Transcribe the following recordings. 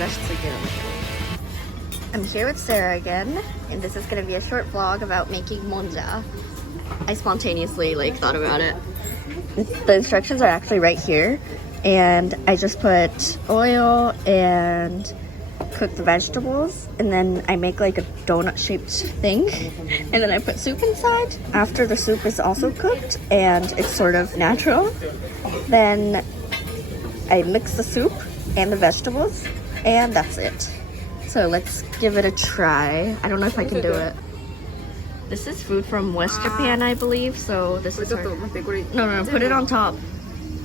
ブラシついてるんだけど。I'm here with Sarah again, and this is gonna be a short vlog about making monja. I spontaneously thought about it. The instructions are actually right here, and I just put oil and cook the vegetables, and then I make a donut-shaped thing, and then I put soup inside. After the soup is also cooked and it's sort of natural, then I mix the soup and the vegetables, and that's it. So let's give it a try. I don't know if I can do it. This is food from West Japan, I believe, so this is our... No, put it on top.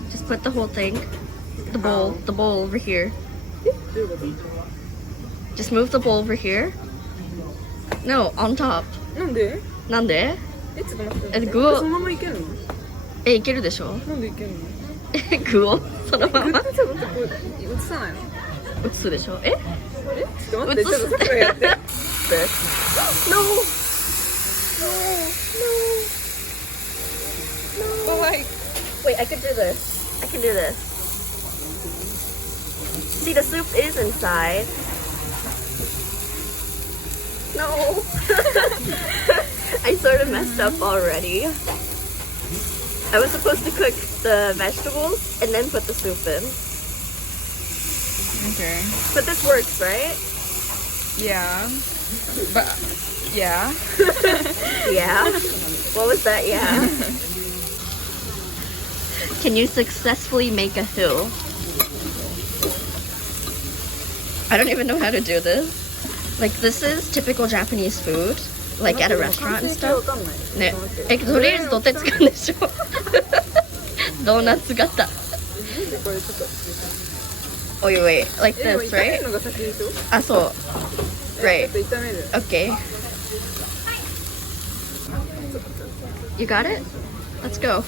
Just put the whole thing. The bowl over here. Just move the bowl over here. No, on top. なんでちょっと待って。具をそのままいけるの？いけるでしょ？なんでいけるの？具をそのまま。具ってさ、こう映さないの？映すでしょ？ちょっと待って、ちょっとさくらやって。No! Oh my... Wait, I can do this. I can do this. See, the soup is inside. No! I sort of messed up already. I was supposed to cook the vegetables and then put the soup in. Okay. But this works, right? Yeah. But, yeah. Yeah? What was that? Yeah. Can you successfully make a hill? I don't even know how to do this. This is typical Japanese food, at a restaurant and stuff. ね、とりあえずどうやって使うんでしょう。ドーナツ型。Oh wait, like this, right? あ、そう。Right. Okay. You got it? Let's go.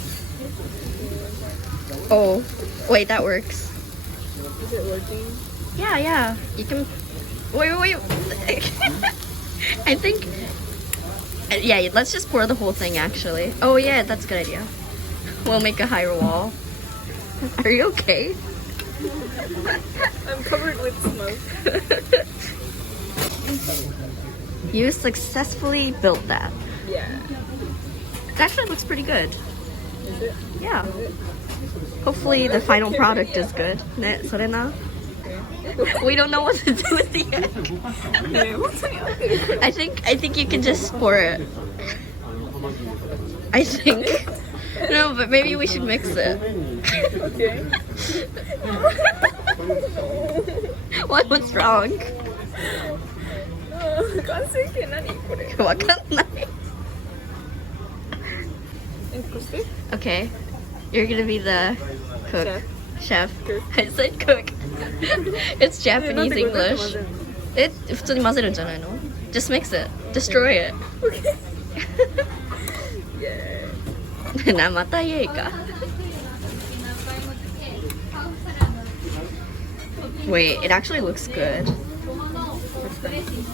Oh, wait, that works. Is it working? Yeah. You can... Wait. I think... Yeah, let's just pour the whole thing, actually. Oh, yeah, that's a good idea. We'll make a higher wall. Are you okay? I'm covered with smoke. You successfully built that. Yeah. It actually looks pretty good. Is it? Yeah. Hopefully the final product is good. ね、それな。We don't know what to do with the egg. I think you can just pour it. I think. No, but maybe we should mix it. Okay. What's wrong? 完成形何これ？わかんない。こうして？ Okay. You're gonna be the cook. Chef. Cook. I said cook. It's Japanese English. 普通に混ぜるんじゃないの? Just mix it. Destroy it. Okay. Yeah. な、またイエイか。Wait, it actually looks good.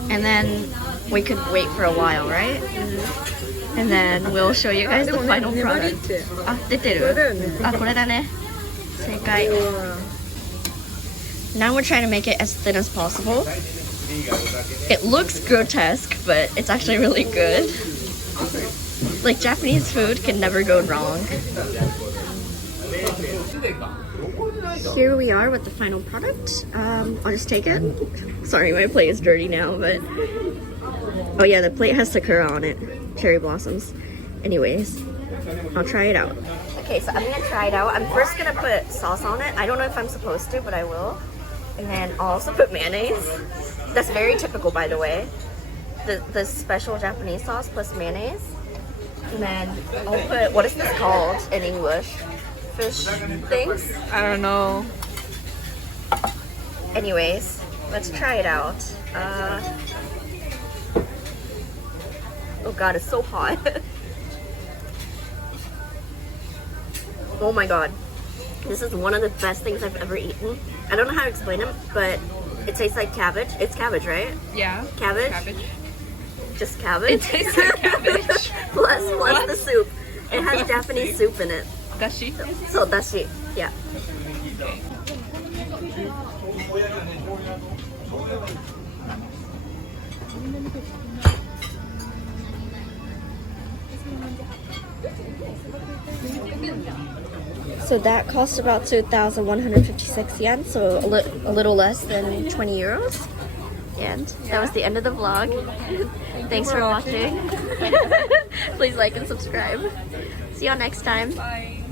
And then we could wait for a while, right? And then we'll show you guys the final product. あ、出てる? あ、これだね。正解。Now we're trying to make it as thin as possible. It looks grotesque, but it's actually really good. Japanese food can never go wrong. Here we are with the final product. I'll just take it. Sorry, my plate is dirty now, but... Oh yeah, the plate has sakura on it. Cherry blossoms. Anyways, I'll try it out. Okay, so I'm gonna try it out. I'm first gonna put sauce on it. I don't know if I'm supposed to, but I will. And then I'll also put mayonnaise. That's very typical, by the way. The special Japanese sauce plus mayonnaise. And then I'll put, what is this called in English? Fish things? I don't know. Anyways, let's try it out. Oh god, it's so hot. Oh my god. This is one of the best things I've ever eaten. I don't know how to explain it, but it tastes like cabbage. It's cabbage, right? Yeah. Cabbage? Cabbage. Just cabbage? It tastes like cabbage. plus the soup. It has Japanese soup in it. だし So dashi. Yeah. So that cost about 2,156 yen, so a little less than 20 euros. And that was the end of the vlog. Thanks for watching. Please like and subscribe. See y'all next time. Bye.